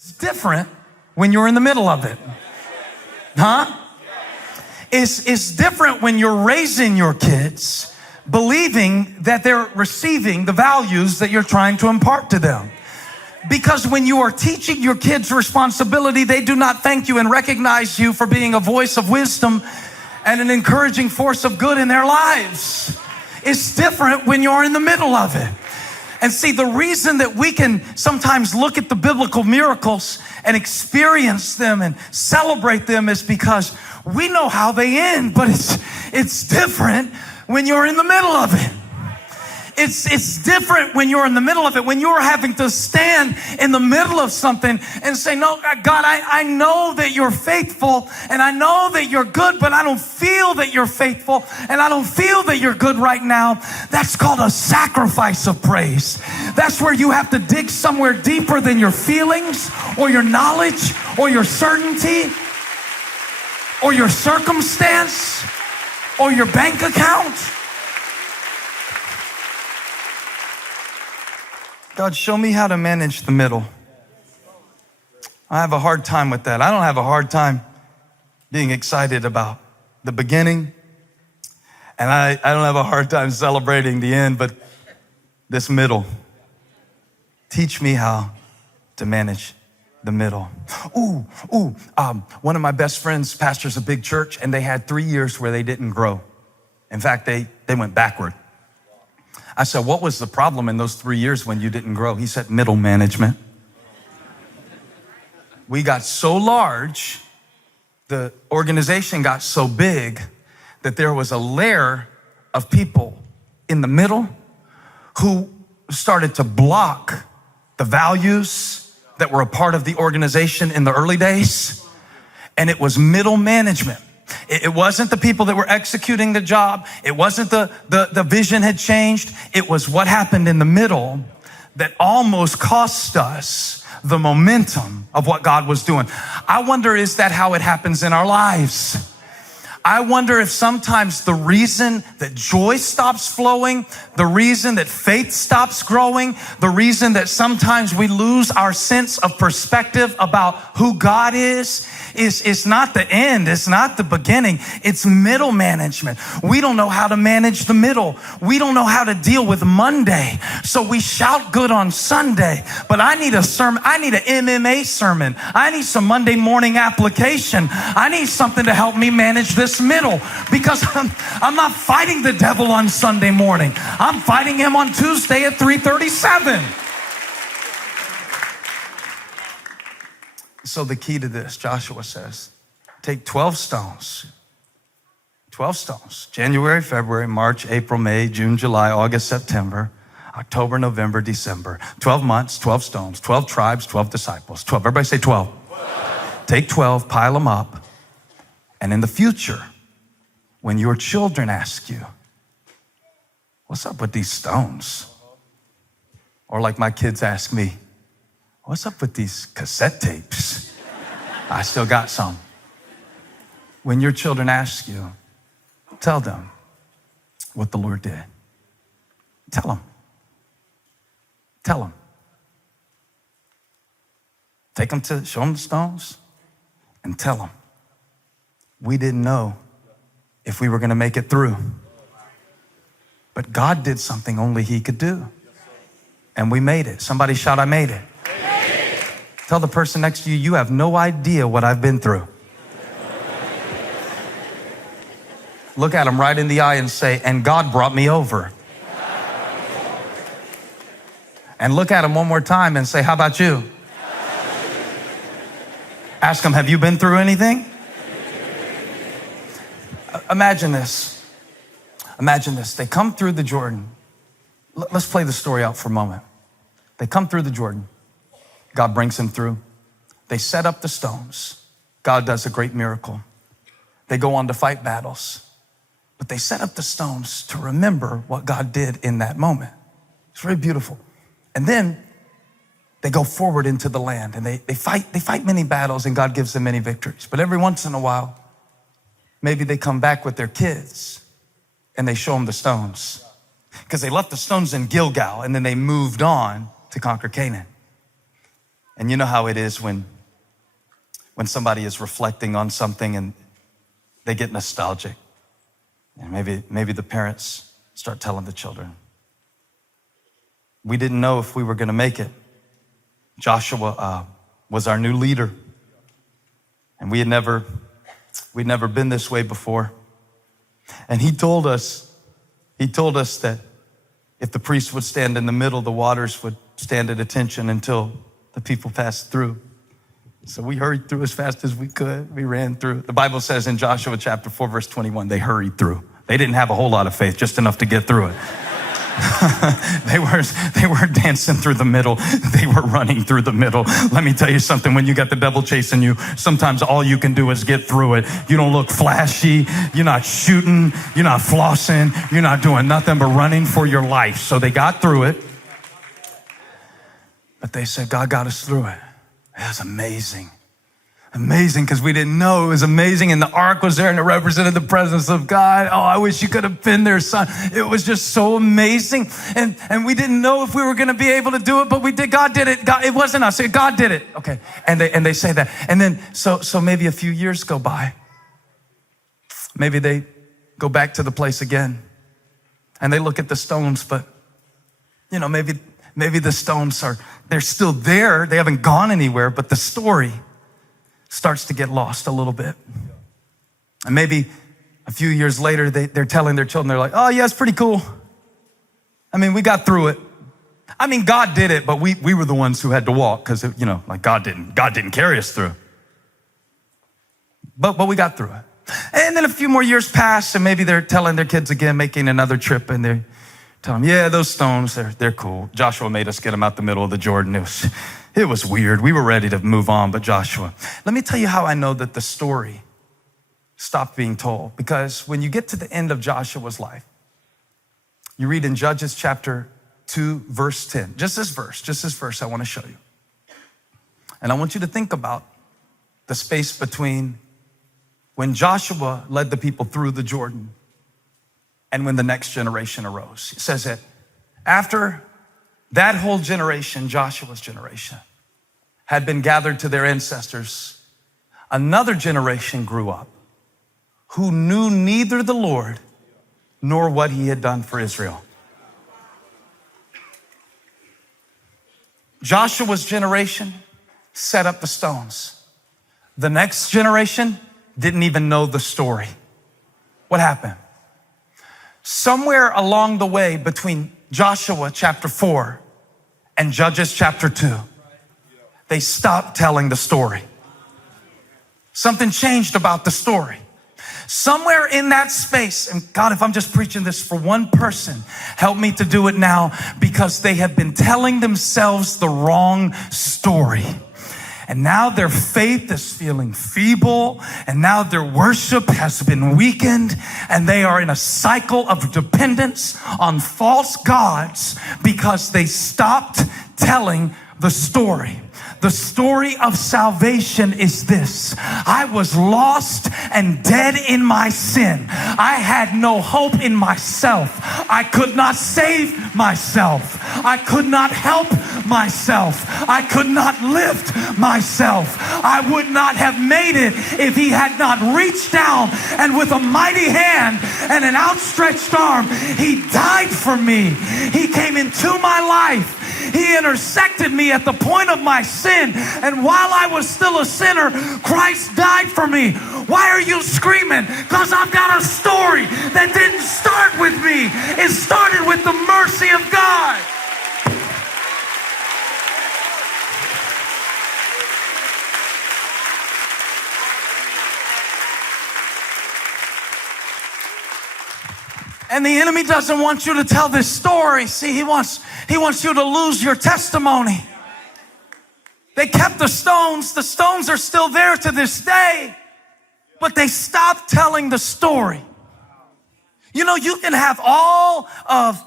It's different when you're in the middle of it. Huh? It's different when you're raising your kids, believing that they're receiving the values that you're trying to impart to them. Because when you are teaching your kids responsibility, they do not thank you and recognize you for being a voice of wisdom and an encouraging force of good in their lives. It's different when you're in the middle of it. And see, the reason that we can sometimes look at the biblical miracles and experience them and celebrate them is because we know how they end, but it's different when you're in the middle of it. It's different when you're in the middle of it, when you're having to stand in the middle of something and say, no, God, I know that you're faithful and I know that you're good, but I don't feel that you're faithful and I don't feel that you're good right now. That's called a sacrifice of praise. That's where you have to dig somewhere deeper than your feelings or your knowledge or your certainty or your circumstance or your bank account. God, show me how to manage the middle. I have a hard time with that. I don't have a hard time being excited about the beginning. And I don't have a hard time celebrating the end, but this middle. Teach me how to manage the middle. One of my best friends pastors a big church, and they had 3 years where they didn't grow. In fact, they went backward. I said, what was the problem in those 3 years when you didn't grow? He said, middle management. We got so large, the organization got so big that there was a layer of people in the middle who started to block the values that were a part of the organization in the early days. And it was middle management. It wasn't the people that were executing the job. It wasn't the vision had changed. It was what happened in the middle that almost cost us the momentum of what God was doing. I wonder, is that how it happens in our lives? I wonder if sometimes the reason that joy stops flowing, the reason that faith stops growing, the reason that sometimes we lose our sense of perspective about who God is not the end. It's not the beginning. It's middle management. We don't know how to manage the middle. We don't know how to deal with Monday. So we shout good on Sunday, but I need a sermon. I need an MMA sermon. I need some Monday morning application. I need something to help me manage this middle, because I'm not fighting the devil on Sunday morning. I'm fighting him on Tuesday at 3:37. So the key to this, Joshua says, take 12 stones. 12 stones. January, February, March, April, May, June, July, August, September, October, November, December. 12 months, 12 stones, 12 tribes, 12 disciples. 12. Everybody say 12. 12. Take 12, pile them up. And in the future, when your children ask you, what's up with these stones? Or like my kids ask me, what's up with these cassette tapes? I still got some. When your children ask you, tell them what the Lord did. Tell them. Tell them. Take them to, show them the stones and tell them, we didn't know if we were going to make it through. But God did something only He could do. And we made it. Somebody shout, I made it. Tell the person next to you, you have no idea what I've been through. Look at them right in the eye and say, and God brought me over. And look at them one more time and say, how about you? Ask them, have you been through anything? Imagine this. Imagine this. They come through the Jordan. Let's play the story out for a moment. They come through the Jordan. God brings them through. They set up the stones. God does a great miracle. They go on to fight battles. But they set up the stones to remember what God did in that moment. It's very beautiful. And then they go forward into the land and they fight many battles, and God gives them many victories. But every once in a while, maybe they come back with their kids and they show them the stones, because they left the stones in Gilgal and then they moved on to conquer Canaan. And you know how it is when somebody is reflecting on something and they get nostalgic. And maybe the parents start telling the children, we didn't know if we were gonna make it. Joshua was our new leader. And we'd never been this way before. And he told us that if the priest would stand in the middle, the waters would stand at attention until the people passed through. So we hurried through as fast as we could. We ran through. The Bible says in Joshua chapter 4, verse 21, they hurried through. They didn't have a whole lot of faith, just enough to get through it. They weren't dancing through the middle. They were running through the middle. Let me tell you something. When you got the devil chasing you, sometimes all you can do is get through it. You don't look flashy. You're not shooting. You're not flossing. You're not doing nothing but running for your life. So they got through it. But they said, God got us through it. It was amazing. Amazing, because we didn't know. It was amazing, and the ark was there, and it represented the presence of God. Oh, I wish you could have been there, son. It was just so amazing, and we didn't know if we were going to be able to do it, but we did. God did it. God, it wasn't us. God did it. Okay, and they say that, and then so maybe a few years go by. Maybe they go back to the place again, and they look at the stones, but maybe the stones they're still there. They haven't gone anywhere, but the story starts to get lost a little bit. And maybe a few years later, they're telling their children, they're like, oh yeah, it's pretty cool. I mean, we got through it. I mean, God did it, but we were the ones who had to walk because, like God didn't carry us through. But we got through it. And then a few more years pass, and maybe they're telling their kids again, making another trip, and they tell them, yeah, those stones, they're cool. Joshua made us get them out the middle of the Jordan. It was weird. We were ready to move on, but Joshua. Let me tell you how I know that the story stopped being told. Because when you get to the end of Joshua's life, you read in Judges chapter 2, verse 10. Just this verse I want to show you. And I want you to think about the space between when Joshua led the people through the Jordan and when the next generation arose. It says that after that whole generation, Joshua's generation, had been gathered to their ancestors, another generation grew up who knew neither the Lord nor what he had done for Israel. Joshua's generation set up the stones. The next generation didn't even know the story. What happened? Somewhere along the way between Joshua chapter 4 and Judges chapter 2, they stopped telling the story. Something changed about the story. Somewhere in that space, and God, if I'm just preaching this for one person, help me to do it now, because they have been telling themselves the wrong story. And now their faith is feeling feeble, and now their worship has been weakened, and they are in a cycle of dependence on false gods because they stopped telling the story. The story of salvation is this: I was lost and dead in my sin. I had no hope in myself. I could not save myself. I could not help myself. I could not lift myself. I would not have made it if he had not reached down and with a mighty hand and an outstretched arm, he died for me. He came into my life. He intersected me at the point of my sin. And while I was still a sinner, Christ died for me. Why are you screaming? Because I've got a story that didn't start with me. It started with the mercy of God. And the enemy doesn't want you to tell this story. See, he wants you to lose your testimony. They kept the stones. The stones are still there to this day, but they stopped telling the story. You know, you can have all of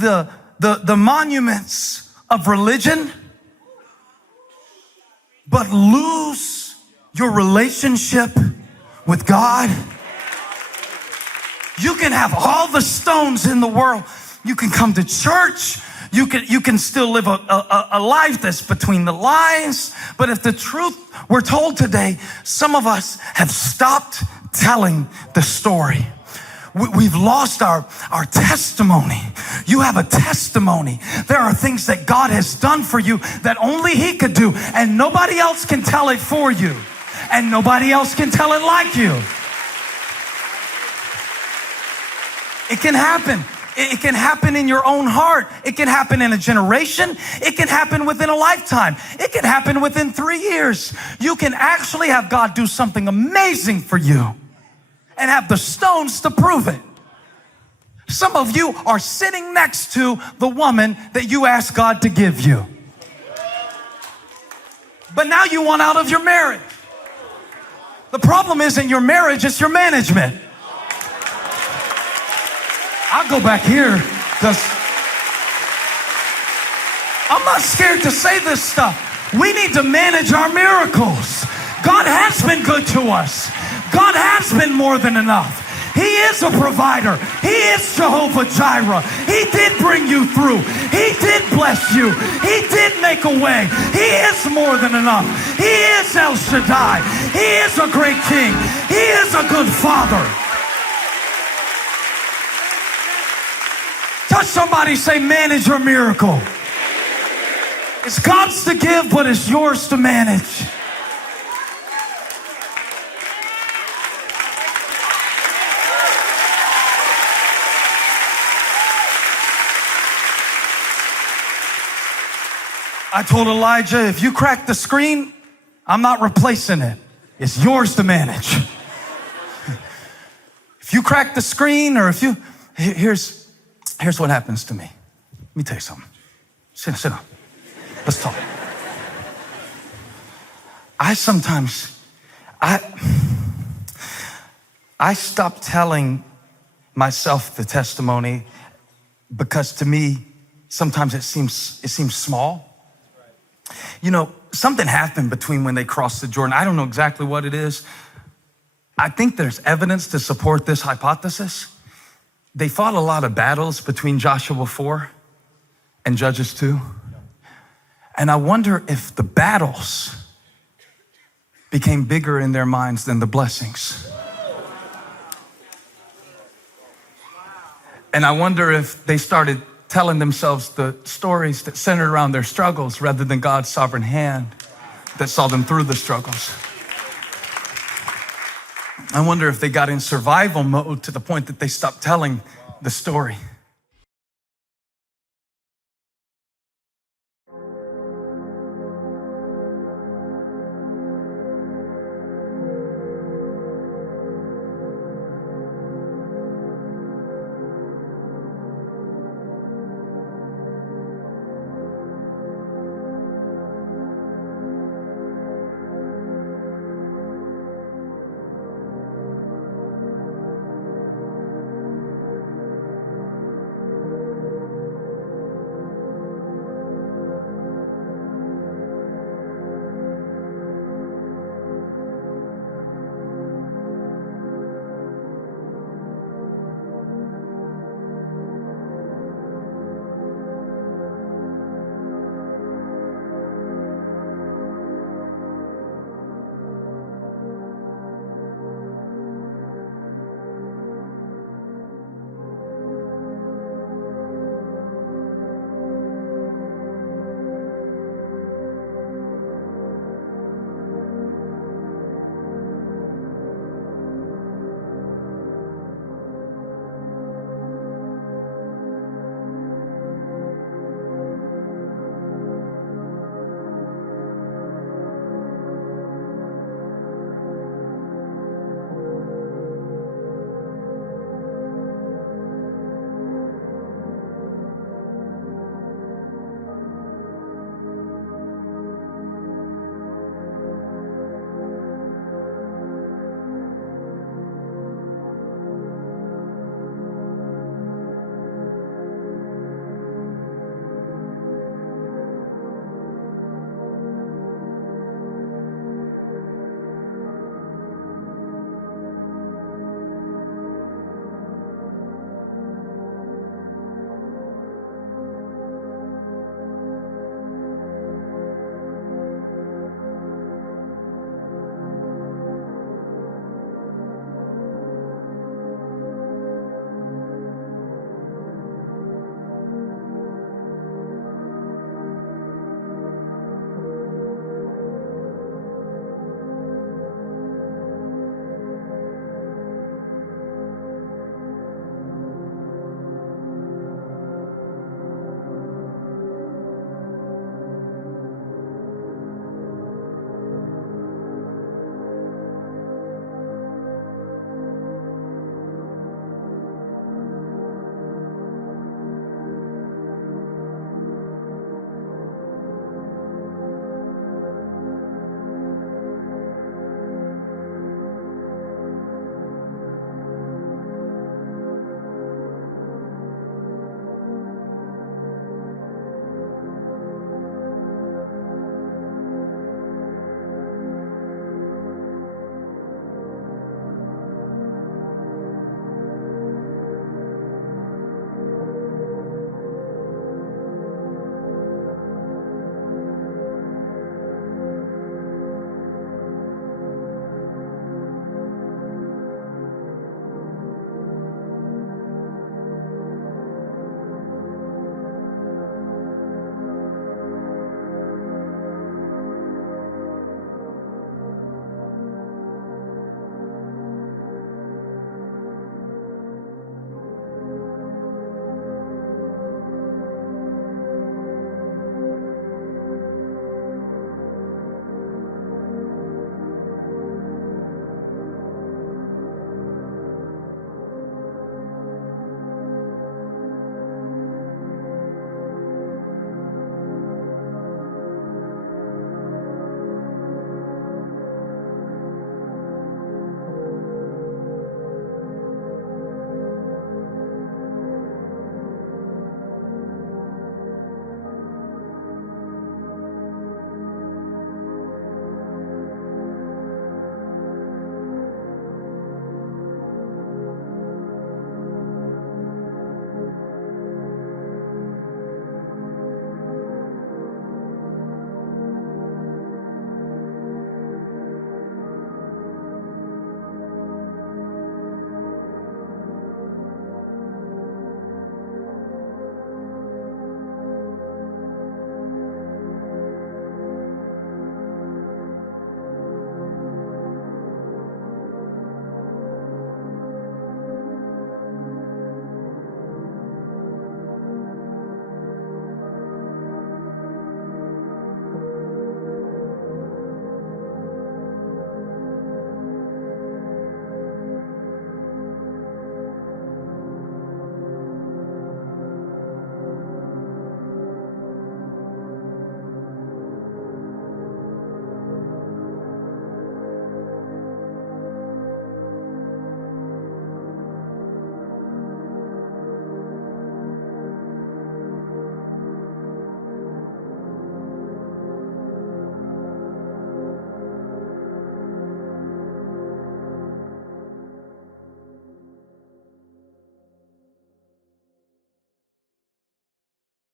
the monuments of religion, but lose your relationship with God. You can have all the stones in the world. You can come to church. You can still live a life that's between the lines. But if the truth we're told today, some of us have stopped telling the story. We've lost our testimony. You have a testimony. There are things that God has done for you that only He could do, and nobody else can tell it for you, and nobody else can tell it like you. It can happen. It can happen in your own heart. It can happen in a generation. It can happen within a lifetime. It can happen within 3 years. You can actually have God do something amazing for you and have the stones to prove it. Some of you are sitting next to the woman that you asked God to give you. But now you want out of your marriage. The problem isn't your marriage, it's your management. I'll go back here because I'm not scared to say this stuff. We need to manage our miracles. God has been good to us. God has been more than enough. He is a provider. He is Jehovah Jireh. He did bring you through. He did bless you. He did make a way. He is more than enough. He is El Shaddai. He is a great king. He is a good father. Touch somebody, say, manage your miracle. It's God's to give, but it's yours to manage. I told Elijah, if you crack the screen, I'm not replacing it. It's yours to manage. If you crack the screen, or if you, here's what happens to me. Let me tell you something. Sit down. Let's talk. I stopped telling myself the testimony because to me, sometimes it seems small. You know, something happened between when they crossed the Jordan. I don't know exactly what it is. I think there's evidence to support this hypothesis. They fought a lot of battles between Joshua 4 and Judges 2. And I wonder if the battles became bigger in their minds than the blessings. And I wonder if they started telling themselves the stories that centered around their struggles rather than God's sovereign hand that saw them through the struggles. I wonder if they got in survival mode to the point that they stopped telling the story.